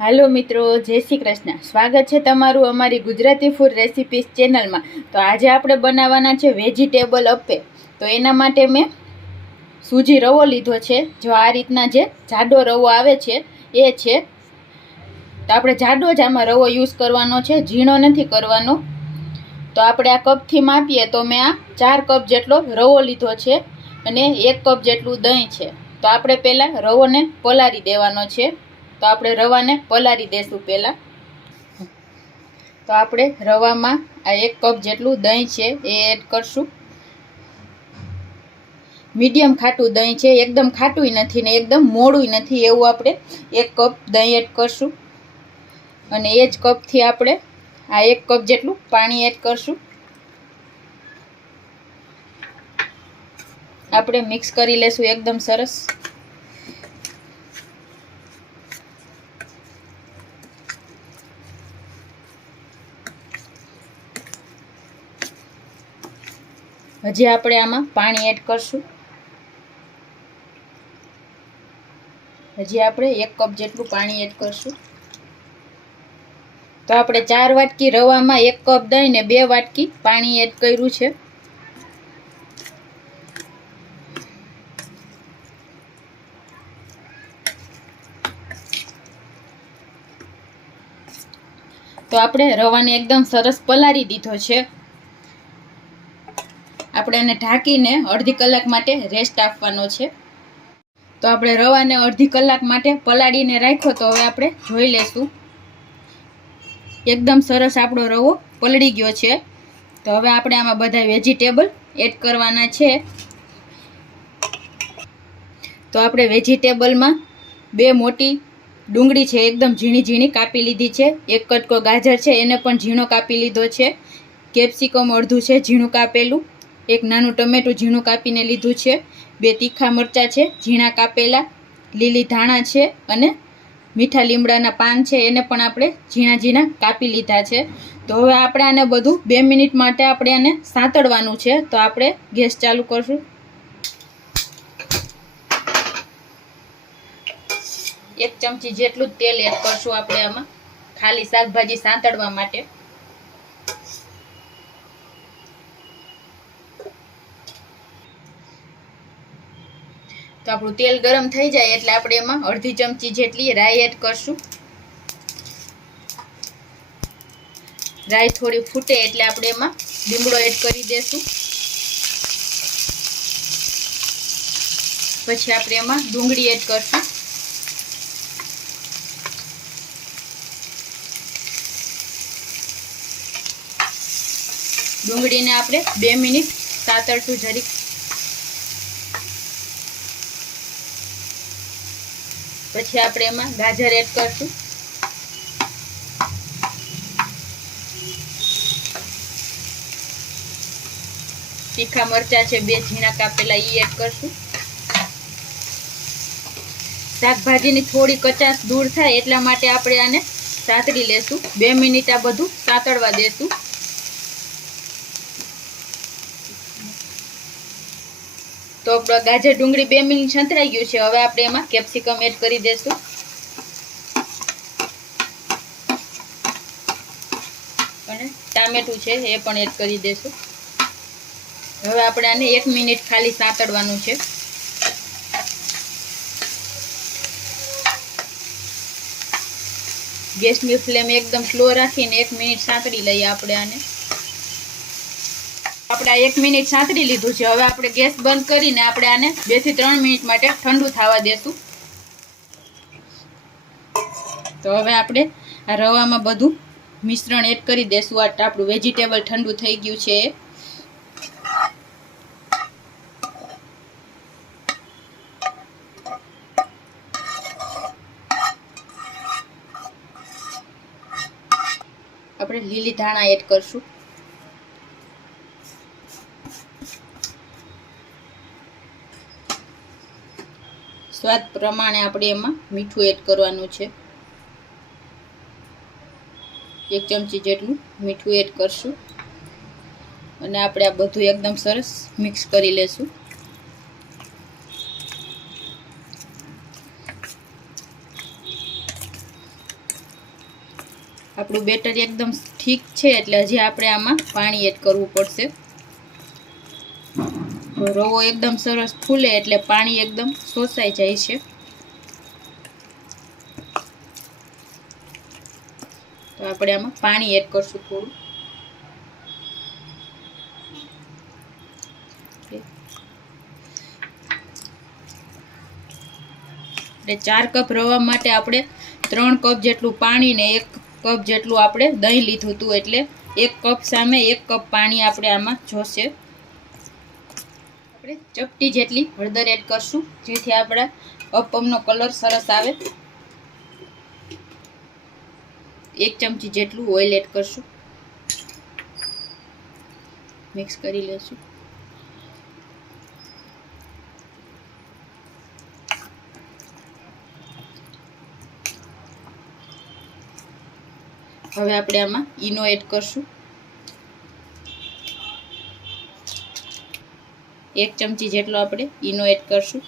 હાલો મિત્રો, જય શ્રી કૃષ્ણ. સ્વાગત છે તમારું અમારી ગુજરાતી ફૂડ રેસિપીસ ચેનલમાં. તો આજે આપણે બનાવવાના છે વેજીટેબલ અપ્પે. તો એના માટે મેં સૂજી રવો લીધો છે. જો આ રીતના જે જાડો રવો આવે છે એ છે. તો આપણે જાડો જ આમાં રવો યુઝ કરવાનો છે, ઝીણો નથી કરવાનો. તો આપણે આ કપથી માપીએ તો મેં આ 4 કપ જેટલો રવો લીધો છે અને 1 કપ જેટલું દહીં છે. તો આપણે પહેલાં રવોને પલાળી દેવાનો છે. તો આપણે રવાને પલાળી દેશું પહેલાં. તો આપણે રવામાં આ 1 કપ જેટલું દહીં છે એ એડ કરશું. મીડિયમ ખાટું દહીં છે, એકદમ ખાટુંય નથી ને એકદમ મોડુંય નથી, એવું આપણે 1 કપ દહીં એડ કરશું. અને એ જ કપથી આપણે આ 1 કપ જેટલું પાણી એડ કરશું. આપણે મિક્સ કરી લેશું એકદમ સરસ. હજી આપણે આમાં પાણી એડ કરશું. હજી આપણે 1 કપ જેટલું પાણી એડ કરશું. તો આપણે 4 વાટકી રવામાં 1 કપ દહીં ને 2 વાટકી પાણી એડ કર્યું છે. તો આપણે રવાને એકદમ સરસ પલાળી દીધો છે. આપણે એને ઢાંકીને અડધી કલાક માટે રેસ્ટ આપવાનો છે. તો આપણે રવાને અડધી કલાક માટે પલાળીને રાખ્યો. તો હવે આપણે જોઈ લેશું. એકદમ સરસ આપણો રવો પલળી ગયો છે. તો હવે આપણે આમાં બધા વેજીટેબલ એડ કરવાના છે. તો આપણે વેજીટેબલમાં 2 મોટી ડુંગળી છે, એકદમ ઝીણી ઝીણી કાપી લીધી છે. 1 કટકો ગાજર છે, એને પણ ઝીણો કાપી લીધો છે. કેપ્સિકમ અડધું છે ઝીણું કાપેલું. 1 નાનું ટમેટું ઝીણું કાપીને લીધું છે. 2 તીખા મરચાં છે ઝીણા કાપેલા. લીલી ધાણા છે અને મીઠા લીમડાના પાન છે, એને પણ આપણે ઝીણા ઝીણા કાપી લીધા છે. તો હવે આપણે આને બધું 2 મિનિટ માટે આપણે આને સાંતળવાનું છે. તો આપણે ગેસ ચાલુ કરશું. 1 ચમચી જેટલું તેલ એડ કરશું આપણે આમાં, ખાલી શાકભાજી સાંતળવા માટે. તો આપણું તેલ ગરમ થઈ જાય એટલે આપણે એમાં અડધી ચમચી જેટલી રાઈ એડ કરશું. રાઈ થોડી ફૂટે એટલે આપણે એમાં લીમડો એડ કરી દેશું. પછી આપણે એમાં ડુંગળી એડ કરશું. ડુંગળીને આપણે 2 મિનિટ સાતળશું જરીક. પછી આપણે એમાં ગાજર એડ કરશું. તીખા મરચાં છે 2 ઝીણા કાપેલા, એ એડ કરશું. શાકભાજીની થોડી કચાશ દૂર થાય એટલા માટે આપણે આને સાતળી લેશું. 2 મિનિટ આ બધું સાતળવા દેશું. તો ગાજર ડુંગળી 2 મિનિટ સંતરાઈ ગયું છે. હવે આપણે એમાં કેપ્સિકમ એડ કરી દેશું. અને ટામેટું છે એ પણ એડ કરી દેશું. હવે આપણે આને 1 મિનિટ ખાલી સાંતળવાનું છે. ગેસની ફ્લેમ એકદમ સ્લો રાખીને 1 મિનિટ સાંતળી લઈએ આપણે આને. આપણે આ 1 મિનિટ સાંતળી લીધું છે. હવે આપણે ગેસ બંધ કરીને આપણે આને 2 થી 3 મિનિટ માટે ઠંડુ થવા દેશું. તો હવે આપણે આ રવામાં બધું મિશ્રણ એડ કરી દેશું. આ આપણું વેજીટેબલ ઠંડુ થઈ ગયું છે. આપણે લીલી ધાણા એડ કરશું. સ્વાદ પ્રમાણે આપણે એમાં મીઠું એડ કરવાનું છે. 1 ચમચી જેટલું મીઠું એડ કરશું. અને આપણે આ બધું એકદમ સરસ મિક્સ કરી લેશું. આપણું બેટર એકદમ ઠીક છે એટલે હજી આપણે આમાં પાણી એડ કરવું પડશે. તો રવો એકદમ સરસ ફૂલે એટલે પાણી એકદમ શોષાઈ જાય છે. તો આપણે આમાં પાણી એડ કરશું થોડું. એટલે 4 કપ રવા માટે આપણે 3 કપ જેટલું પાણી ને 1 કપ જેટલું આપણે દહીં લીધું હતું, એટલે 1 કપ સામે 1 કપ પાણી આપણે આમાં જોશે. આપણે ચપટી જેટલી હળદર એડ કરશું જેથી આપણા અપમનો કલર સરસ આવે. 1 ચમચી જેટલું ઓઇલ એડ કરશું. મિક્સ કરી લેશું. હવે આપણે આમાં ઈનો એડ કરશું. 1 ચમચી જેટલો આપણે ઈનો એડ કરશું.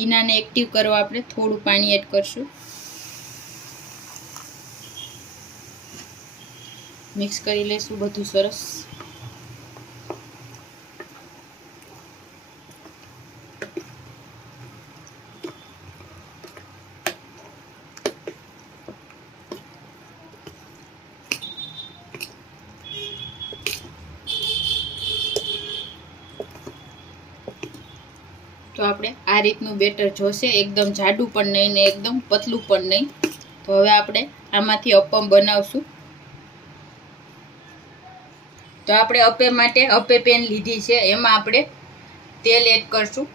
ઈનાને એક્ટિવ કરવા આપણે થોડું પાણી એડ કરશું. મિક્સ કરી લેશું બધું સરસ. તો આપણે આ રીતનું બેટર જોશે, એકદમ જાડું પણ નહીં ને એકદમ પતલું પણ નહીં. તો હવે આપણે આમાંથી અપમ બનાવશું. તો આપણે અપે માટે અપે પેન લીધી છે, એમાં આપણે તેલ એડ કરશું.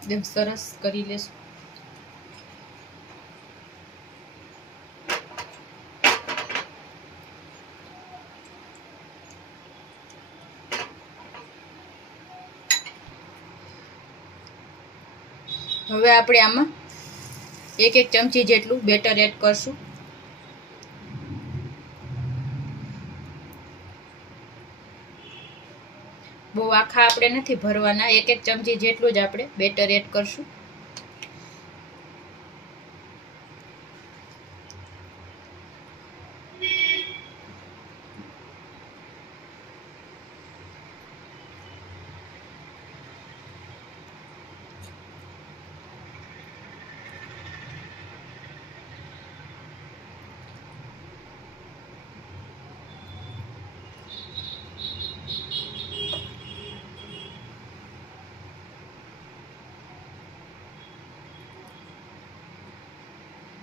એકદમ સરસ કરી લેશું. હવે આપણે આમાં 1 ચમચી જેટલું બેટર એડ કરશું. બહુ આખા આપણે નથી ભરવાના, 1 ચમચી જેટલું જ આપણે બેટર એડ કરશું.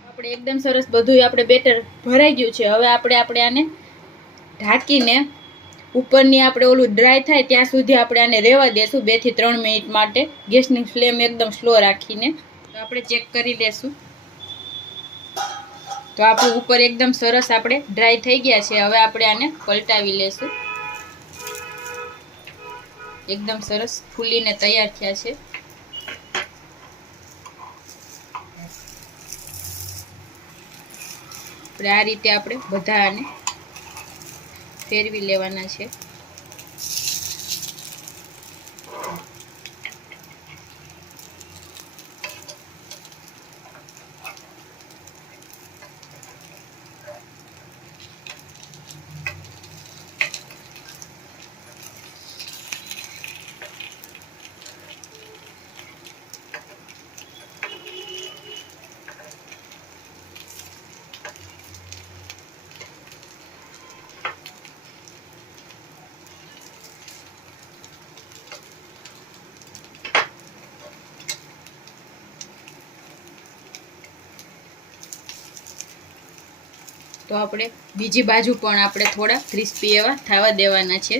આપણે એકદમ સરસ બધું આપણે બેટર ભરાઈ ગયું છે. હવે આપણે આને ઢાંકીને ઉપરની આપણે ઓલું ડ્રાય થાય ત્યાં સુધી આપણે આને રહેવા દેશું 2 થી 3 મિનિટ માટે. ગેસની ફ્લેમ એકદમ સ્લો રાખીને. તો આપણે ચેક કરી લેશું. તો આપણું ઉપર એકદમ સરસ આપણે ડ્રાય થઈ ગયા છે. હવે આપણે આને પલટાવી લેશું. એકદમ સરસ ફૂલીને તૈયાર થયા છે. આપણે આ રીતે આપણે બધા આને ફેરવી લેવાના છે. તો આપણે બીજી બાજુ પણ આપણે થોડા ક્રિસ્પી એવા થવા દેવાના છે.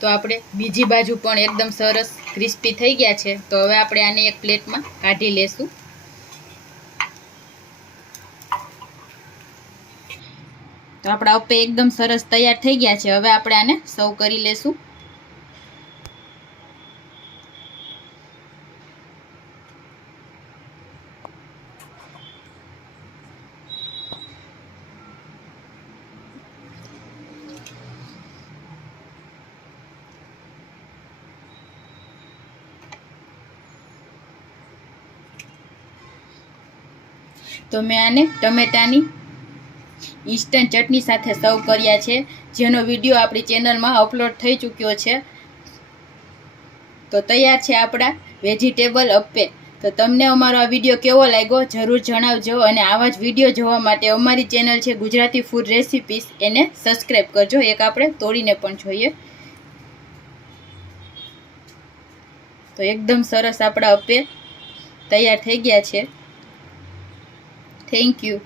તો આપણે બીજી બાજુ પણ એકદમ સરસ ક્રિસ્પી થઈ ગયા છે. તો હવે આપણે આને એક પ્લેટમાં કાઢી લેશું. તો આપણા અપે એકદમ સરસ તૈયાર થઈ ગયા છે. હવે આપણે આને સર્વ કરી લેશું. તો મેં આને ટમેટાની ઇન્સ્ટન્ટ ચટણી સાથે સર્વ કર્યા છે, જેનો વિડીયો આપણી ચેનલમાં અપલોડ થઈ ચૂક્યો છે. તો તૈયાર છે આપણા વેજીટેબલ અપ્પે. તો તમને અમારો આ વિડીયો કેવો લાગ્યો જરૂર જણાવજો, અને આવા જ વિડીયો જોવા માટે અમારી ચેનલ છે ગુજરાતી ફૂડ રેસિપીસ, એને સબસ્ક્રાઈબ કરજો. એક આપણે તોડીને પણ જોઈએ. તો એકદમ સરસ આપણા અપ્પે તૈયાર થઈ ગયા છે. Thank you.